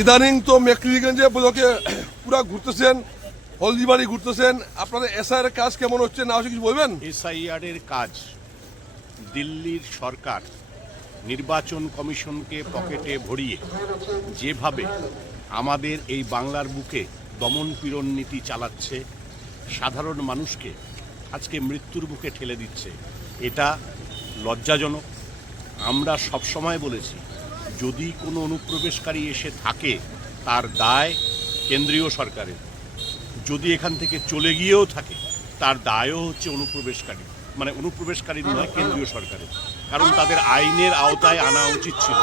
ইদানিং তো মেকলিগঞ্জে ব্লকে পুরা ঘুরতেছেন, হলদিবাড়ি ঘুরতেছেন, আপনাদের এসআইআর কাজ কেমন হচ্ছে না হচ্ছে কিছু বলবেন? এসআইআর এর কাজ দিল্লির সরকার নির্বাচন কমিশনকে পকেটে ভরিয়ে যেভাবে আমাদের এই বাংলার বুকে দমন পীড়ন নীতি চালাচ্ছে, সাধারণ মানুষকে আজকে মৃত্যুর বুকে ঠেলে দিচ্ছে, এটা লজ্জাজনক। আমরা সবসময় বলেছি, যদি কোনো অনুপ্রবেশকারী এসে থাকে তার দায় কেন্দ্রীয় সরকারের, যদি এখান থেকে চলে গিয়েও থাকে তার দায়ও হচ্ছে অনুপ্রবেশকারী নয়, কেন্দ্রীয় সরকারের। কারণ তাদের আইনের আওতায় আনা উচিত ছিল,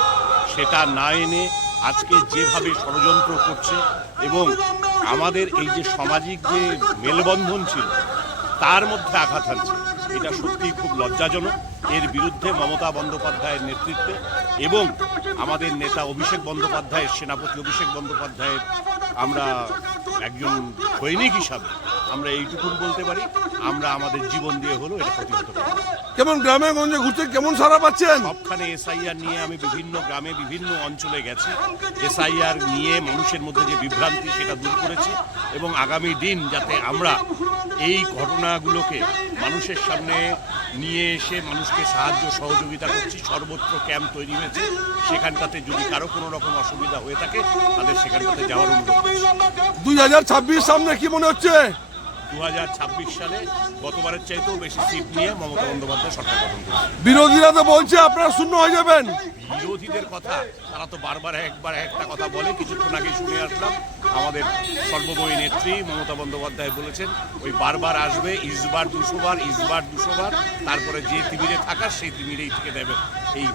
সেটা না এনে আজকে যেভাবে ষড়যন্ত্র করছে এবং আমাদের এই যে সামাজিক যে মেলবন্ধন ছিল তার মধ্যে আঘাত আনছে, এটা সত্যিই খুব লজ্জাজনক। এর বিরুদ্ধে মমতা বন্দ্যোপাধ্যায়ের নেতৃত্বে এবং আমাদের নেতা অভিষেক বন্দ্যোপাধ্যায়ের, সেনাপতি অভিষেক বন্দ্যোপাধ্যায়ের, আমরা একজন সৈনিক হিসাবে আমরা এইটুকু বলতে পারি, আমরা আমাদের জীবন দিয়ে হলো এটা প্রতিহত করব। কেমন গ্রামে গঞ্জে ঘুরতে কেমন সাড়া পাচ্ছেন? সবখানে এসআইআর নিয়ে আমি বিভিন্ন গ্রামে বিভিন্ন অঞ্চলে গেছি, এসআইআর নিয়ে মানুষের মধ্যে যে বিভ্রান্তি সেটা দূর করেছি এবং আগামী দিন যাতে আমরা এই ঘটনাগুলোকে মানুষের সামনে নিয়ে এসে মানুষকে সাহায্য সহযোগিতা করছি। সর্বত্র ক্যাম্প তৈরি হয়েছে, সেখানটাতে যদি কারো কোনো রকম অসুবিধা হয়ে থাকে তাদের সেখানটাতে যাওয়ার অনুরোধ করছি। 2026 সামনে কি মনে হচ্ছে? 2026 সালে গতবারের চাইতেও বেশি সিট নিয়ে মমতা বন্দ্যোপাধ্যায় সরকার গঠন করবে। বিরোধীরা তো বলছে আপনারা শূন্য হয়ে যাবেন। বিরোধীদের কথা, তারা তো বারবার একবার একটা কথা বলে। কিছুক্ষণ আগে শুনে আসলাম আমাদের সর্বময়ী নেত্রী মমতা বন্দ্যোপাধ্যায় বলেছেন, ওই বারবার আসবে, ইসবার 200 বার, ইসবার 200 বার, তারপরে যে তিমিরে থাকার সেই তিমিরেই থেকে দেবে এই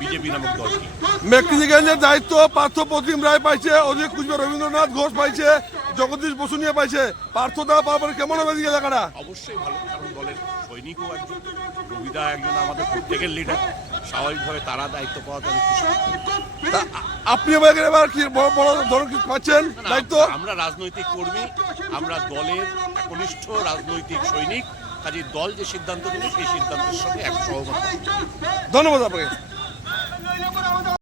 বিজেপি নামক দলটি। মেকলিগঞ্জের দায়িত্ব পার্থ প্রতিম রায় পাইছে, অজিত কুচবিহার রবীন্দ্রনাথ ঘোষ পাইছে, জগদীশ বসু নিয়ে পাইছে। পার্থ দা পাওয়ার কেমন হবে দিকে এলাকাটা? অবশ্যই ভালো, কারণ দলের সৈনিকও একজন, রবিদা একজন আমাদের প্রত্যেকের লিডার, স্বাভাবিকভাবে তারা দায়িত্ব পাওয়াতে আমি খুশি। আপনি এবার কি বড় ধরনের কিছু পাচ্ছেন দায়িত্ব? আমরা রাজনৈতিক কর্মী, আমরা দলের একনিষ্ঠ রাজনৈতিক সৈনিক, কাজে দল যে সিদ্ধান্ত নেবে সেই সিদ্ধান্তের সঙ্গে এক সহমত। ধন্যবাদ আপনাকে।